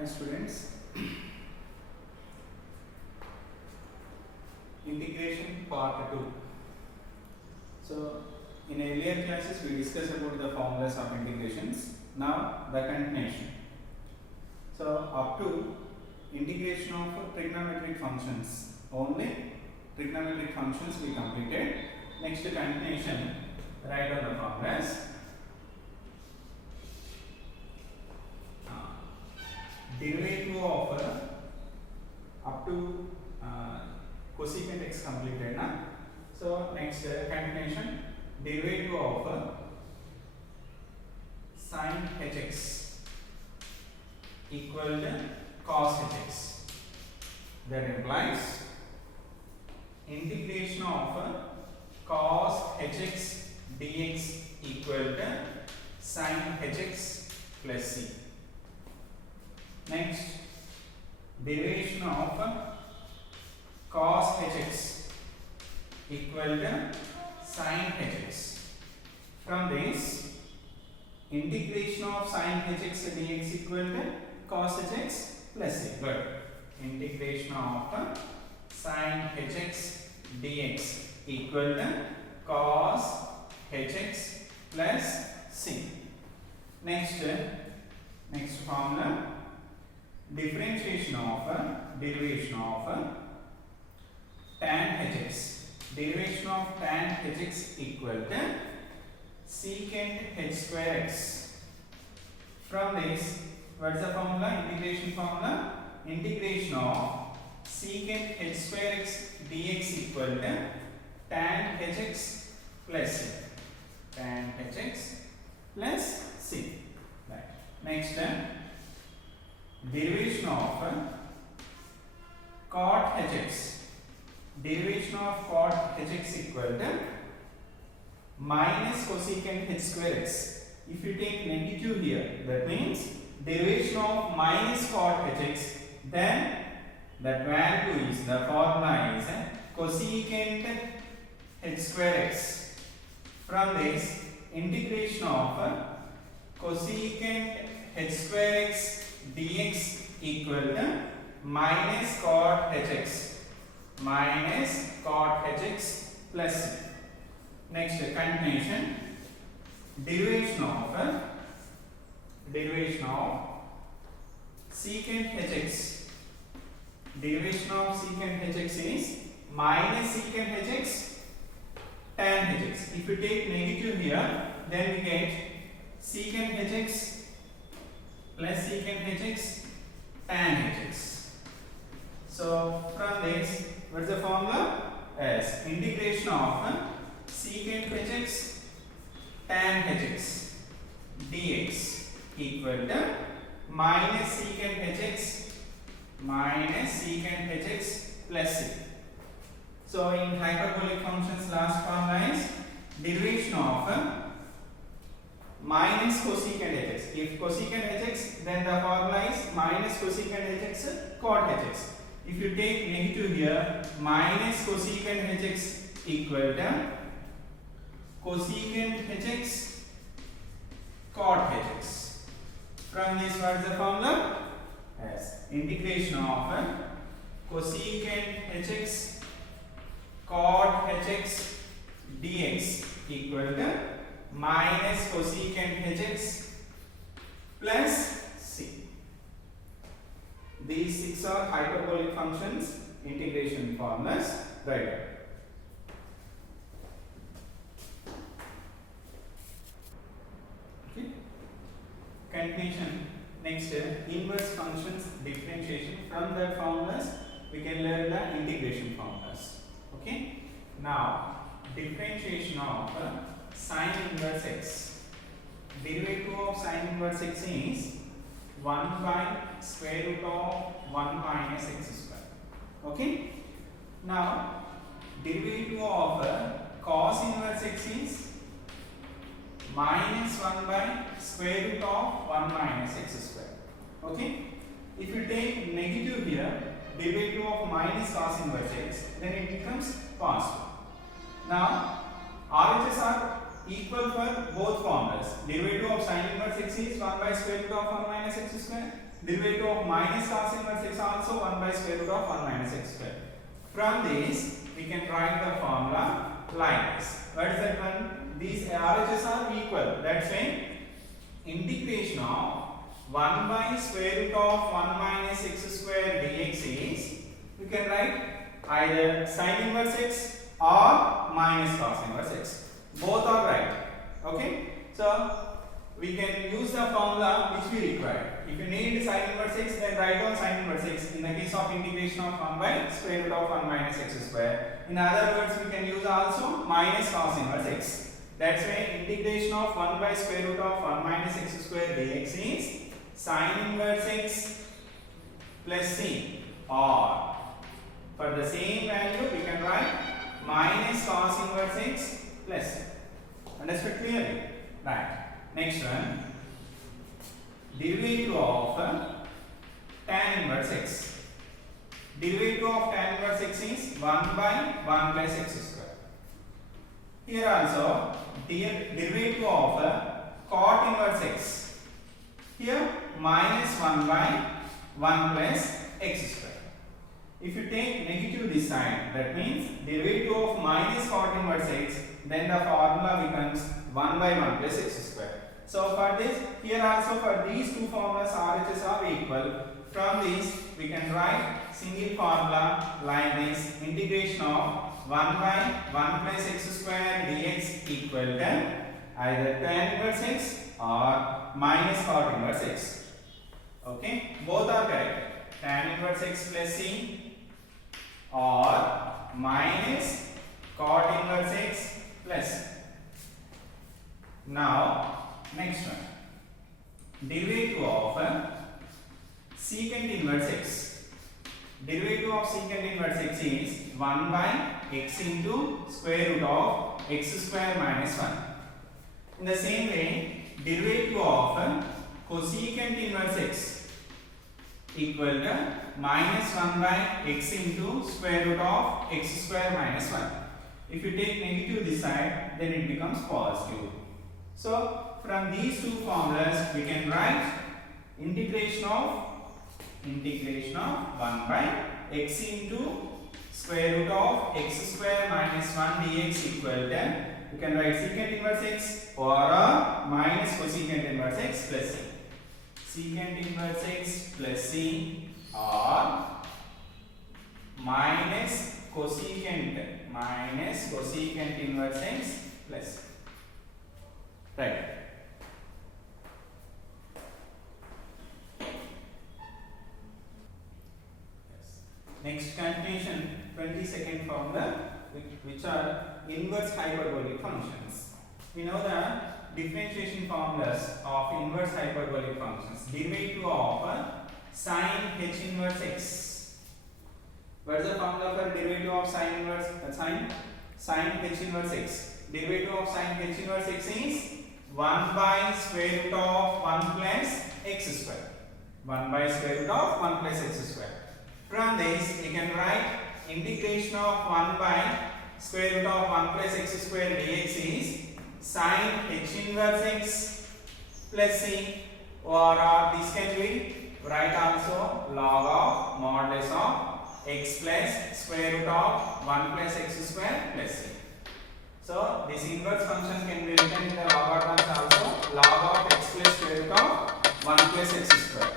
Hi students, integration part 2. So in earlier classes we discussed about the formulas of integrations. Now the continuation. So up to integration of trigonometric functions, only trigonometric functions we completed. Next continuation, write down the formulas. Derivative of up to cosecant x completed na. So next continuation, derivative of sin hx equal to cos hx. That implies integration of cos hx dx equal to sin hx plus c. Next, derivation of cos hx equal to sin hx. From this, integration of sin hx dx equal to cos hx plus c. Good. Integration of sin hx dx equal to cos hx plus c. Next formula. Differentiation of derivation of tan hx. Derivation of tan hx equal to secant h square x. From this, what is the formula? Integration formula. Integration of secant h square x dx equal to tan hx plus c. Tan hx plus c. Right. Next. Derivation of cot hx. Derivation of cot hx equal to minus cosecant h square x. If you take negative here, that means derivation of minus cot hx, then that value is, the formula is cosecant h square x. From this, integration of cosecant h square x dx equal to minus cot hx plus c. Next continuation, derivation of secant hx. Derivation of secant hx is minus secant hx tan hx. If you take negative here, then we get secant hx plus secant hx tan hx. So from this, what is the formula? As integration of secant hx tan hx dx equal to minus secant hx plus c. So in hyperbolic functions, last formula is derivation of minus cosecant hx. If cosecant hx, then the formula is minus cosecant hx cot hx. If you take negative here, minus cosecant hx equal to cosecant hx cot hx. From this, what is the formula? As integration of cosecant hx cot hx dx equal to minus cosecant hx plus c. These 6 are hyperbolic functions integration formulas. Right. Okay. Continuation. Next, inverse functions differentiation. From the formulas, we can learn the integration formulas. Okay. Now, differentiation of sin inverse x. Derivative of sin inverse x is 1 by square root of 1 minus x square. Okay. Now, derivative of cos inverse x is minus 1 by square root of 1 minus x square. Okay. If you take negative here, derivative of minus cos inverse x, then it becomes positive. Now, RHS are equal for both formulas. Derivative of sin inverse x is 1 by square root of 1 minus x square. Derivative of minus cos inverse x also 1 by square root of 1 minus x square. From this, we can write the formula like this. What is that one? These RHS are equal. That's why integration of 1 by square root of 1 minus x square dx is, we can write either sin inverse x or minus cos inverse x. Both are right. Okay? So, we can use the formula which we require. If you need sin inverse x, then write down sin inverse x in the case of integration of 1 by square root of 1 minus x square. In other words, we can use also minus cos inverse x. That's why integration of 1 by square root of 1 minus x square dx is sin inverse x plus c, or for the same value we can write minus cos inverse x plus c. Understood clearly? Right. Next one, derivative of tan inverse x. Derivative of tan inverse x is 1 by 1 plus x square. Here also, derivative of cot inverse x. Here minus 1 by 1 plus x square. If you take negative this side, that means derivative of minus cot inverse x, then the formula becomes 1 by 1 plus x square. So for this, here also for these two formulas RHS are equal. From this, we can write single formula like this: integration of 1 by 1 plus x square dx equal to either tan inverse x or minus cot inverse x. Okay, both are correct. Tan inverse x plus c or minus cot inverse x plus. Now, next one, derivative of secant inverse x. Derivative of secant inverse x is 1 by x into square root of x square minus 1. In the same way, derivative of cosecant inverse x equal to minus 1 by x into square root of x square minus 1. If you take negative this side, then it becomes positive. So, from these two formulas, we can write integration of 1 by x into square root of x square minus 1 dx equal to, you can write secant inverse x or minus cosecant inverse x plus c. Secant inverse x plus c or minus cosecant inverse x plus c. Right. Yes. Next continuation, 22nd formula, which are inverse hyperbolic functions. We know the differentiation formulas of inverse hyperbolic functions. Derivative of sin h inverse x. What is the formula for derivative of sin h inverse x? Derivative of sin h inverse x is 1 by square root of 1 plus x square. 1 by square root of 1 plus x square. From this, we can write integration of 1 by square root of 1 plus x square dx is sin h inverse x plus c, or this can be write also log of modulus of x plus square root of 1 plus x square plus c. So, this inverse function can be written in the logarithms also, log of x plus square root of 1 plus x square.